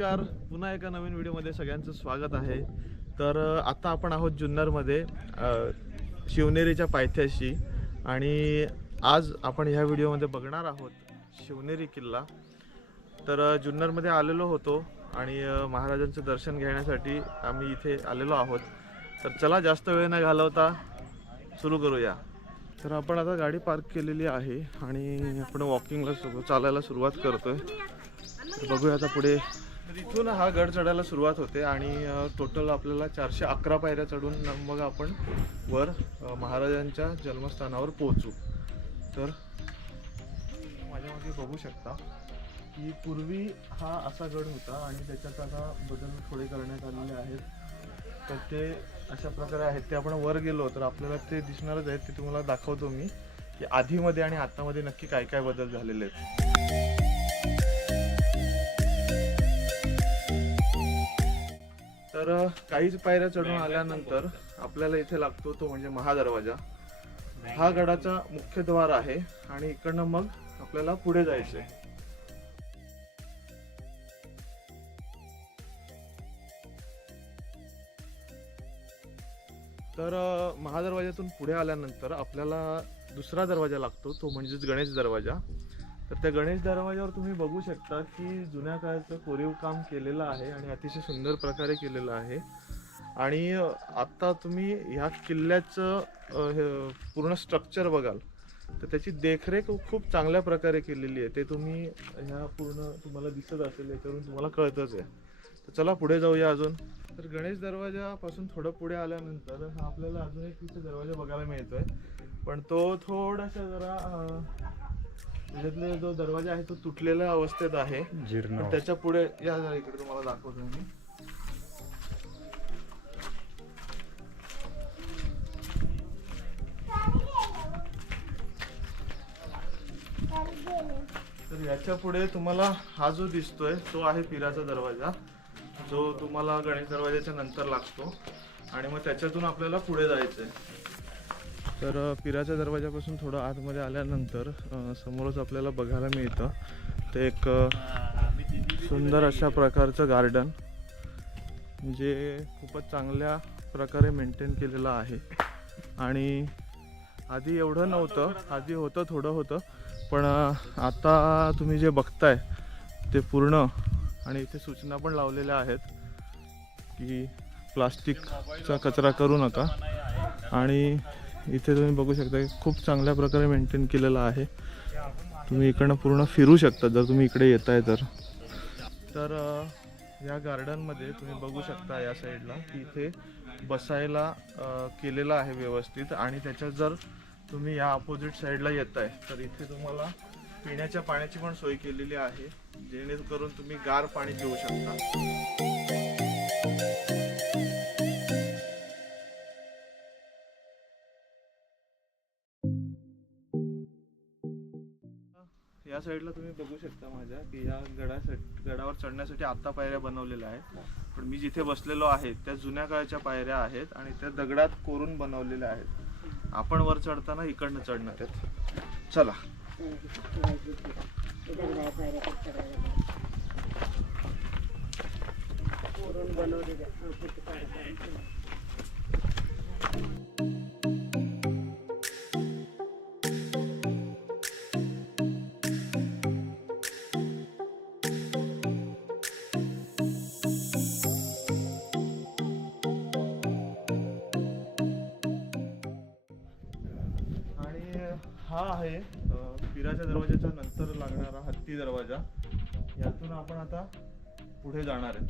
नमस्कार, पुन्हा एका नवीन व्हिडिओमध्ये सगळ्यांचं स्वागत आहे। तर आता आपण आहोत जुन्नरमध्ये शिवनेरीच्या पायथ्याशी आणि आज आपण ह्या व्हिडिओमध्ये बघणार आहोत शिवनेरी किल्ला। तर जुन्नरमध्ये आलेलो होतो आणि महाराजांचं दर्शन घेण्यासाठी आम्ही इथे आलेलो आहोत। तर चला जास्त वेळ न घालवता सुरू करूया। तर आपण आता गाडी पार्क केलेली आहे आणि आपण वॉकिंगला चालायला सुरुवात करतोय। बघूया आता पुढे। तर इथून हा गड चढायला सुरुवात होते आणि टोटल आपल्याला 411 पायऱ्या चढून मग आपण वर महाराजांच्या जन्मस्थानावर पोहोचू। तर माझ्या मागे बघू शकता की पूर्वी हा असा गड होता आणि त्याच्यात आता बदल थोडे करण्यात आलेले आहेत। तर ते अशा प्रकारे आहेत। ते आपण वर गेलो तर आपल्याला ते दिसणारच आहेत। ते तुम्हाला दाखवतो मी की आधीमध्ये आणि आतामध्ये नक्की काय काय बदल झालेले आहेत। तर काहीच पायऱ्या चढून आल्यानंतर आपल्याला इथे लागतो तो म्हणजे महादरवाजा। हा गडाचा मुख्य द्वार आहे आणि इकडनं मग आपल्याला पुढे जायचंय। तर महादरवाज्यातून पुढे आल्यानंतर आपल्याला दुसरा दरवाजा लागतो, तो म्हणजेच गणेश दरवाजा। तर त्या गणेश दरवाजावर तुम्ही बघू शकता की जुन्या काळाचं कोरीव काम केलेलं आहे आणि अतिशय सुंदर प्रकारे केलेलं आहे। आणि आता तुम्ही ह्या किल्ल्याचं पूर्ण स्ट्रक्चर बघाल तर त्याची देखरेख खूप चांगल्या प्रकारे केलेली आहे। ते तुम्ही ह्या पूर्ण तुम्हाला दिसत असेल, याच्यावरून तुम्हाला कळतच आहे। तर चला पुढे जाऊया अजून। तर गणेश दरवाजापासून थोडं पुढे आल्यानंतर आपल्याला अजून एक तिथे दरवाजा बघायला मिळतोय, पण तो थोडासा जरा त्याच्यातले जो दरवाजा आहे तो तुटलेल्या अवस्थेत आहे। पण त्याच्या पुढे या जरा इकडे तुम्हाला दाखवतो मी। तर याच्या पुढे तुम्हाला हा जो दिसतोय तो आहे पिराचा दरवाजा, जो तुम्हाला गणेश दरवाजाच्या नंतर लागतो आणि मग त्याच्यातून आपल्याला पुढे जायचंय। तर पिराच्या दरवाजापासून थोडं आतमध्ये आल्यानंतर समोरच आपल्याला बघायला मिळतं ते एक सुंदर अशा प्रकारचं गार्डन, जे खूपच चांगल्या प्रकारे मेंटेन केलेलं आहे। आणि आधी एवढं नव्हतं, आधी होतं थोडं होतं, पण आता तुम्ही जे बघताय ते पूर्ण, आणि इथे सूचना पण लावलेल्या आहेत की प्लास्टिकचा कचरा करू नका। आणि इथे तुम्ही बघू शकता की खूप चांगल्या प्रकारे मेंटेन केलेलं आहे। तुम्ही इकडनं पूर्ण फिरू शकता जर तुम्ही इकडे येताय तर। तर या गार्डनमध्ये तुम्ही बघू शकता या साईडला की इथे बसायला केलेलं आहे व्यवस्थित। आणि त्याच्यात जर तुम्ही या अपोजिट साईडला येताय तर इथे तुम्हाला पिण्याच्या पाण्याची पण सोय केलेली आहे, जेणेकरून तुम्ही गार पाणी पिऊ शकता। या साईडला तुम्ही बघू शकता माझ्या की या गडावर चढण्यासाठी आता पायऱ्या बनवलेल्या आहेत, पण मी जिथे बसलेलो आहे त्या जुन्या काळच्या पायऱ्या आहेत आणि त्या दगडात कोरून बनवलेल्या आहेत। आपण वर चढताना इकडनं चढणार आहेत। चला। हा आहे पिराच्या दरवाजाच्या नंतर लागणारा हत्ती दरवाजा। यातून आपण आता पुढे जाणार आहे।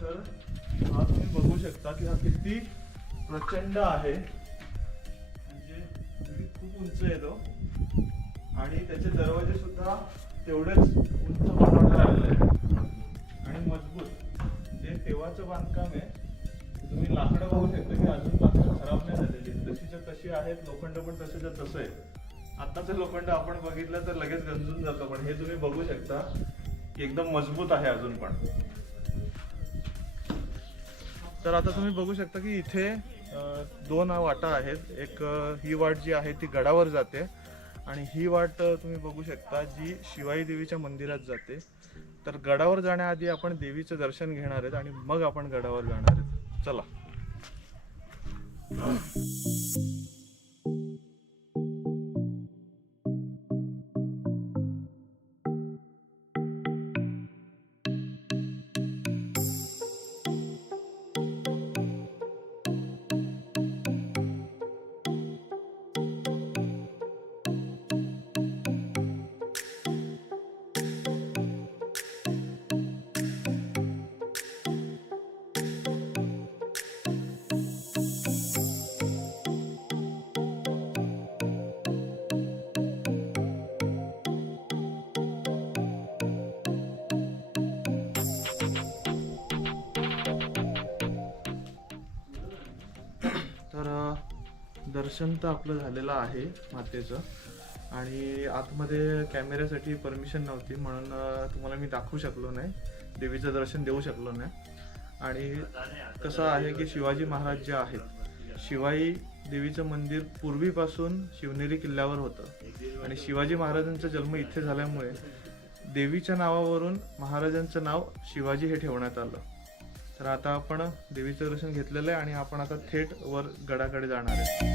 तर हा तुम्ही बघू शकता की हा किती प्रचंड आहे, म्हणजे खूप उंच आहे तो आणि त्याचे दरवाजे सुद्धा तेवढेच उंच बनवण्यात आलेले आहेत आणि मजबूत। जे तेव्हाचं बांधकाम आहे, तुम्ही लाकडं बघू शकता की अजून लाकडं खराब नाही झालेली, तशीच्या तशी आहेत। लोखंड पण तसेच्या तसं आहे। आताचं लोखंड आपण बघितलं तर लगेच गंजून जातं, पण हे तुम्ही बघू शकता की एकदम मजबूत आहे अजून पण। तर आता तुम्ही बघू शकता की इथे दोन वाटा आहेत। एक ही वाट जी आहे ती गडावर जाते आणि ही वाट तुम्ही बघू शकता जी शिवाई देवीच्या मंदिरात जाते. तर गडावर जाण्याआधी आपण देवीचं दर्शन घेणार आहेत आणि मग आपण गडावर जाणार आहेत. चला. तर दर्शन तर आपलं झालेलं आहे मातेचं. आणि आतमध्ये कॅमेऱ्यासाठी परमिशन नव्हती म्हणून तुम्हाला मी दाखवू शकलो नाही, देवीचं दर्शन देऊ शकलो नाही. आणि कसं आहे की शिवाजी महाराज जे आहेत, शिवाई देवीचं मंदिर पूर्वीपासून शिवनेरी किल्ल्यावर होतं आणि शिवाजी महाराजांचा जन्म इथे झाल्यामुळे देवीच्या नावावरून महाराजांचं नाव शिवाजी हे ठेवण्यात आलं. तर आता आपण देवीचं दर्शन घेतलेलं आहे आणि आपण आता थेट वर गडाकडे जाणार आहे.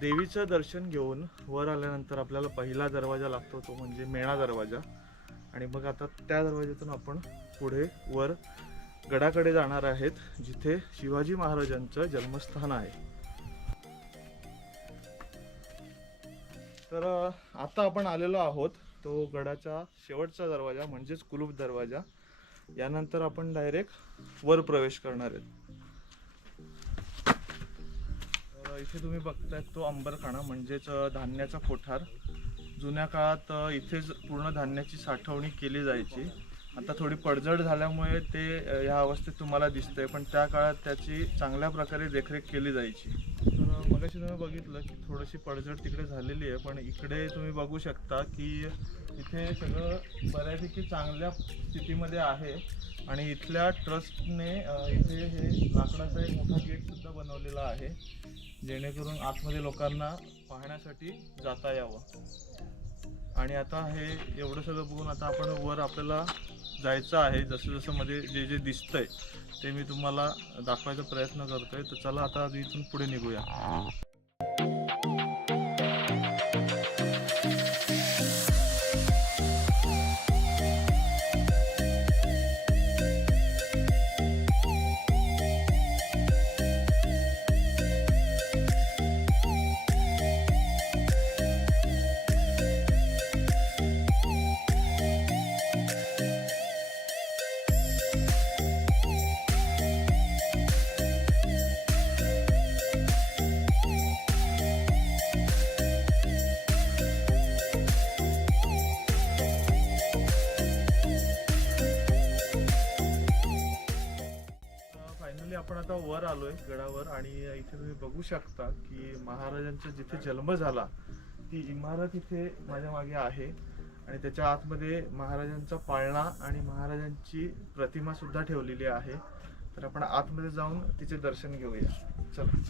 देवीचं दर्शन घेऊन वर आल्यानंतर आपल्याला पहिला दरवाजा लागतो, तो म्हणजे मेणा दरवाजा. आणि मग आता त्या दरवाज्यातून आपण पुढे वर गडाकडे जाणार आहेत, जिथे शिवाजी महाराजांचं जन्मस्थान आहे. तर आता आपण आलेलो आहोत तो गडाचा शेवटचा दरवाजा म्हणजेच कुलूप दरवाजा. यानंतर आपण डायरेक्ट वर प्रवेश करणार आहेत. इथे तुम्ही बघताय तो अंबरखाना म्हणजेच धान्याचा कोठार. जुन्या काळात इथेच पूर्ण धान्याची साठवणी केली जायची. आता थोडी पडझड झाल्यामुळे ते ह्या अवस्थेत तुम्हाला दिसतंय, पण त्या काळात त्याची चांगल्या प्रकारे देखरेख केली जायची. तर मगाशी तुम्ही बघितलं की थोडीशी पडझड तिकडे झालेली आहे, पण इकडे तुम्ही बघू शकता की इथे सगळं बऱ्यापैकी चांगल्या स्थितीमध्ये आहे. आणि इथल्या ट्रस्टने इथे हे लाकडाचा एक मोठा गेट सुद्धा बनवलेला आहे, जेणेकरून आतमध्ये लोकांना पाहण्यासाठी जाता यावं. आणि आता हे एवढं सगळं बघून आता आपण वर आपल्याला जायचं आहे. जसं जसं मध्ये जे जे दिसतंय ते मी तुम्हाला दाखवायचा प्रयत्न करतोय. तर चला आता इथून पुढे निघूया. आपण आता वर आलोय गडावर आणि इथे तुम्ही बघू शकता की महाराजांचा जिथे जन्म झाला ती इमारत इथे माझ्या मागे आहे. आणि त्याच्या आतमध्ये महाराजांचा पाळणा आणि महाराजांची प्रतिमा सुद्धा ठेवलेली आहे. तर आपण आतमध्ये जाऊन तिचे दर्शन घेऊया. चला.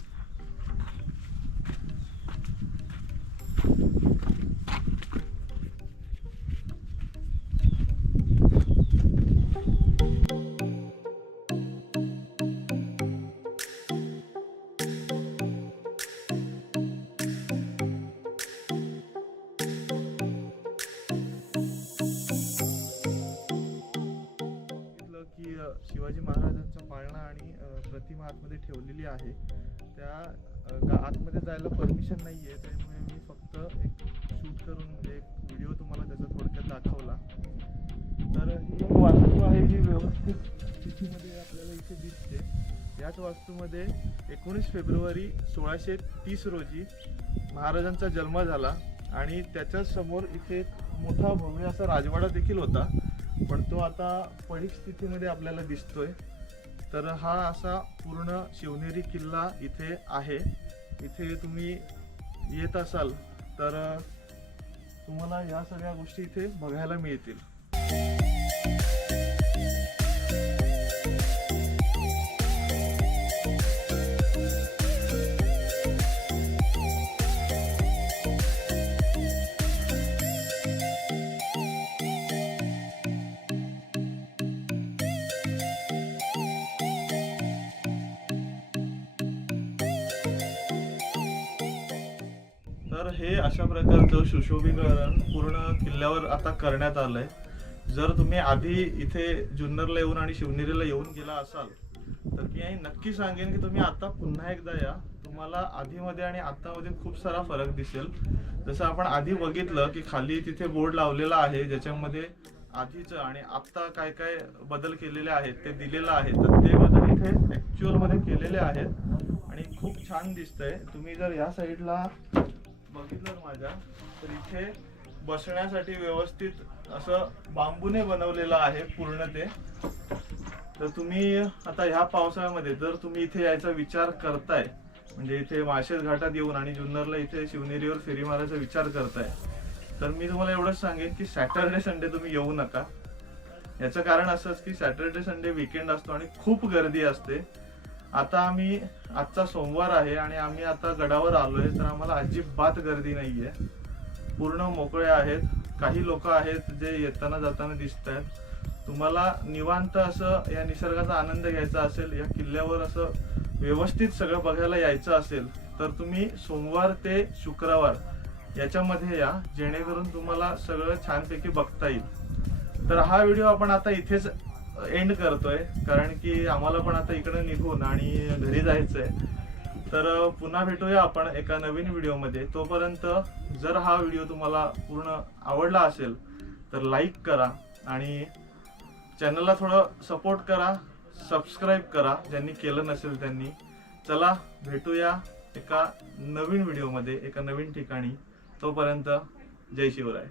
शिवाजी महाराजांचा पाळणा आणि प्रतिमा आतमध्ये ठेवलेली आहे. त्या आतमध्ये जायला परमिशन नाही आहे, त्यामुळे मी फक्त एक शूट करून म्हणजे एक व्हिडिओ तुम्हाला त्याचा थोडक्यात दाखवला. तर ही एक वास्तू आहे जी व्यवस्थित स्थितीमध्ये आपल्याला इथे दिसते. याच वास्तूमध्ये 19 फेब्रुवारी 1630 रोजी महाराजांचा जन्म झाला आणि त्याच्याच समोर इथे एक मोठा भव्य असा राजवाडा देखील होता, पण तो आता पडीक स्थितीमध्ये आपल्याला दिसतोय. तर हा असा पूर्ण शिवनेरी किल्ला इथे आहे. इथे तुम्ही येत असाल तर तुम्हाला या सगळ्या गोष्टी इथे बघायला मिळतील. तर हे अशा प्रकारचं सुशोभीकरण पूर्ण किल्ल्यावर आता करण्यात आलंय. जर तुम्ही आधी इथे जुन्नरला येऊन आणि शिवनेरीला येऊन गेला असाल तर मी नक्की सांगेन की तुम्ही आता पुन्हा एकदा या. तुम्हाला आधीमध्ये आणि आतामध्ये खूप सारा फरक दिसेल. जसं आपण आधी बघितलं की खाली तिथे बोर्ड लावलेला आहे ज्याच्यामध्ये आधीचं आणि आता काय काय बदल केलेले आहेत ते दिलेलं आहे. तर ते बदल इथे ऍक्च्युअल मध्ये केलेले आहेत आणि खूप छान दिसतंय. तुम्ही जर या साईडला बघितलं माझ्या तर इथे बसण्यासाठी व्यवस्थित असं बांबूने बनवलेलं आहे पूर्ण ते. तर तुम्ही आता ह्या पावसाळ्यामध्ये जर तुम्ही इथे यायचा विचार करताय म्हणजे इथे माळशेज घाटात येऊन आणि जुन्नरला इथे शिवनेरीवर फेरी मारायचा विचार करताय तर मी तुम्हाला एवढंच सांगेन की सॅटर्डे संडे तुम्ही येऊ नका. याचं कारण असंच की सॅटर्डे संडे वीकेंड असतो आणि खूप गर्दी असते. आता आजचा सोमवार आहे आणि आम्ही आता गडावर आलोय तर आम्हाला अजिबात गर्दी नाहीये. पूर्ण मोकळे आहेत. काही लोक आहेत जे येताना जाताना दिसत आहेत. तुम्हाला निवांत असं या निसर्गाचा आनंद घ्यायचा असेल, या किल्ल्यावर असं व्यवस्थित सगळं बघायला यायचं असेल तर तुम्ही सोमवार ते शुक्रवार याच्यामध्ये या, जेणेकरून तुम्हाला सगळं छानपैकी बघता येईल. तर हा व्हिडिओ आपण आता इथेच एंड करतोय कारण की आम्हाला पण आता इकडे निघून आणि घरी जायचंय. तर पुन्हा भेटूया आपण एका नवीन व्हिडिओमध्ये. तोपर्यंत जर हा व्हिडिओ तुम्हाला पूर्ण आवडला असेल तर लाईक करा आणि चॅनलला थोडं सपोर्ट करा, सबस्क्राईब करा ज्यांनी केलं नसेल त्यांनी. चला भेटूया एका नवीन व्हिडिओमध्ये एका नवीन ठिकाणी. तोपर्यंत जय शिवराय.